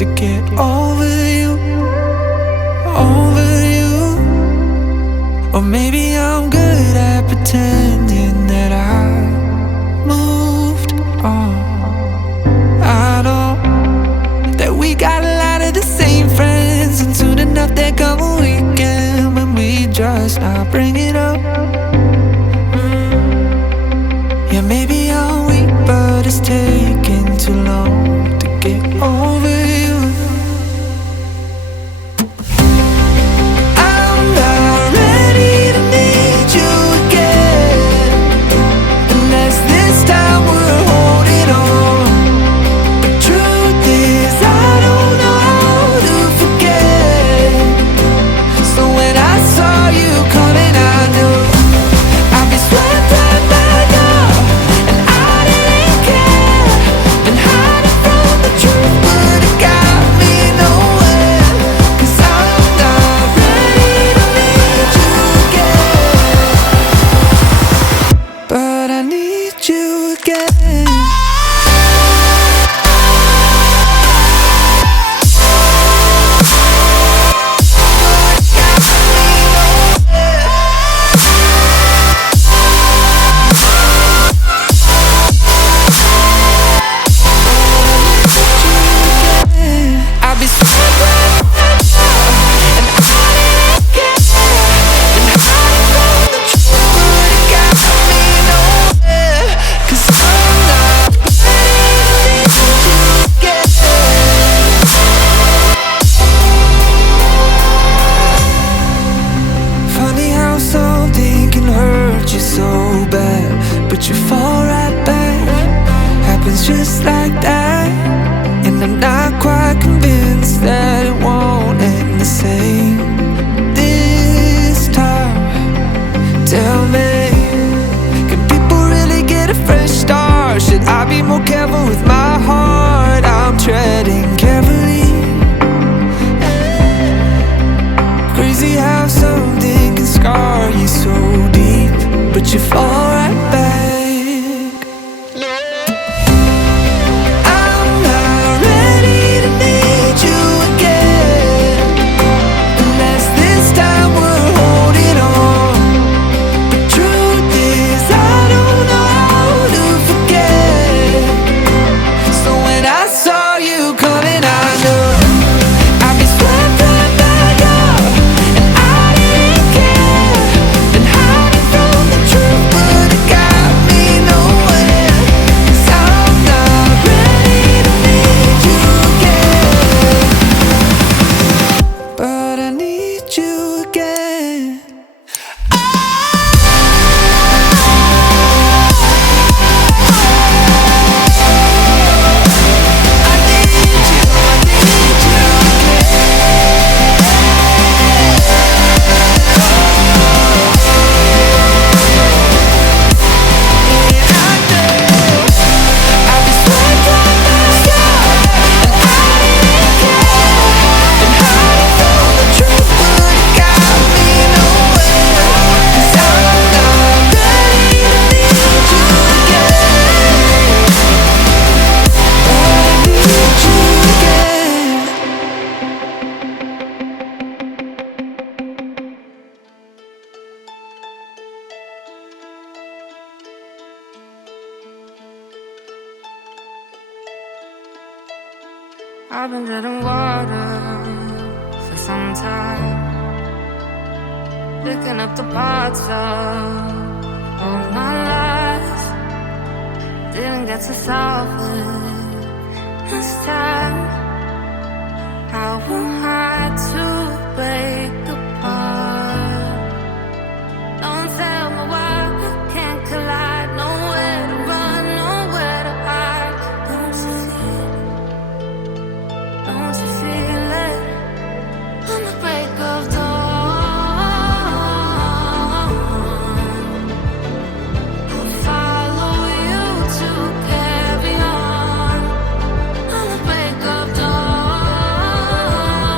to get over you, over you. Or maybe I'm good at pretending that I moved on. I know that we got a lot of the same friends, and soon enough there come a weekend when we just not bring it up. Yeah, maybe I'm weak, but it's taking too long to get over you. I'm not ready to need you again, unless this time we're holding on. The truth is I don't know how to forget. So when I saw you coming, I knew I'd be swept right back up, and I didn't care. Been hiding from the truth, but it got me nowhere. 'Cause I'm not ready to need you again, but I need you again. I'll be swept right back up, and I didn't care. Been hiding from the truth, but it got me nowhere. 'Cause I'm not ready to need you again. Funny how something can hurt you so bad, but you fall right back. Happens just like that. And I'm not quite convinced that it won't end the same this time. Tell me, can people really get a fresh start? Should I be more careful with my heart? I'm treading carefully. Crazy how something can scar you so deep, but you fall right back. I'm not ready to need you again, unless this time we're holding on. The truth is I don't know how to forget. So when I saw you coming, I knew I'd be swept right back up, and I didn't care. Been hiding from the truth, but it got me nowhere. 'Cause I'm not ready to need you again, but I need you again. I need you, I need you I'll be swept right back up, and I didn't care. Been hiding from the truth, but it got me nowhere. 'Cause I'm not ready to need you again, but I need you again. I've been treading water for some time, picking up the parts of all my life. Didn't get to solve it this time. How am I to break apart? Don't tell me why we can't collide. Nowhere to run, nowhere to hide. Don't you feel? Don't you feel it? On the break of dawn, I'll follow you to carry on. On the break of dawn,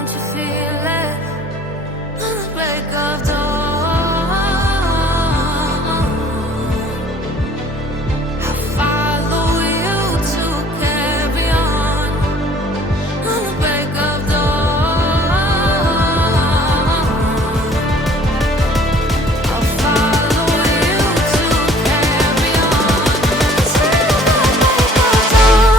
Don't you feel it? On the break of dawn, I follow you to carry on. On the break of dawn, I'll follow you to carry on. Till the break of dawn.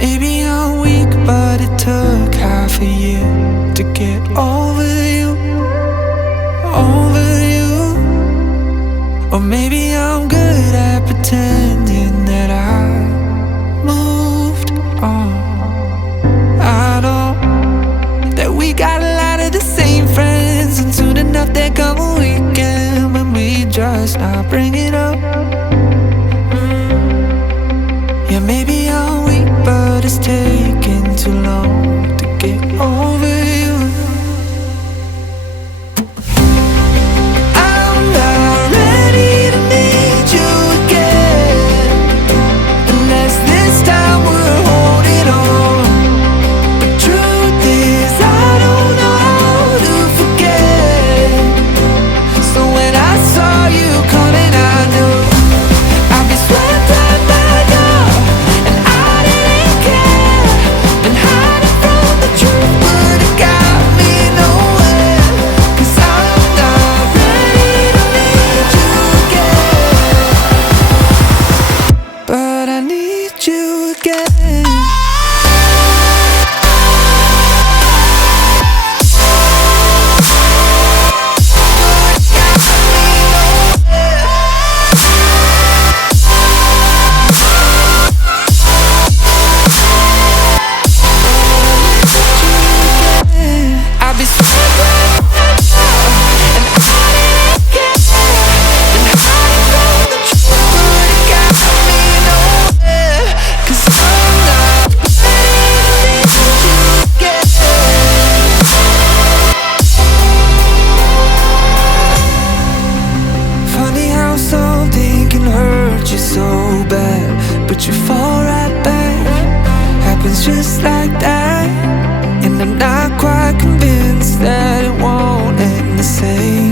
Maybe I'm weak, but it took half a year to get over you, over you. Or maybe I'm good at pretending that I moved on. I know that we got a lot of the same friends, and soon enough there come a weekend when we just not bring it up. Yeah, maybe I'm weak, but it's taking too long to get over you. I'm not ready to meet you again, unless this time we're holding on. The truth is I don't know how to forget. So when I saw you coming, I knew I'd be swept right back up, and I didn't care. Been hiding from the truth, but it got me nowhere. 'Cause I'm not ready to meet you again, but I need you again. I'll be swept right back up, and I didn't care. Been hiding from the truth, but it got me nowhere. 'Cause I'm not ready to meet you again. Funny how something can hurt you so bad, but you fall right back. Happens just like that. And I'm not quite convinced that it won't end the same.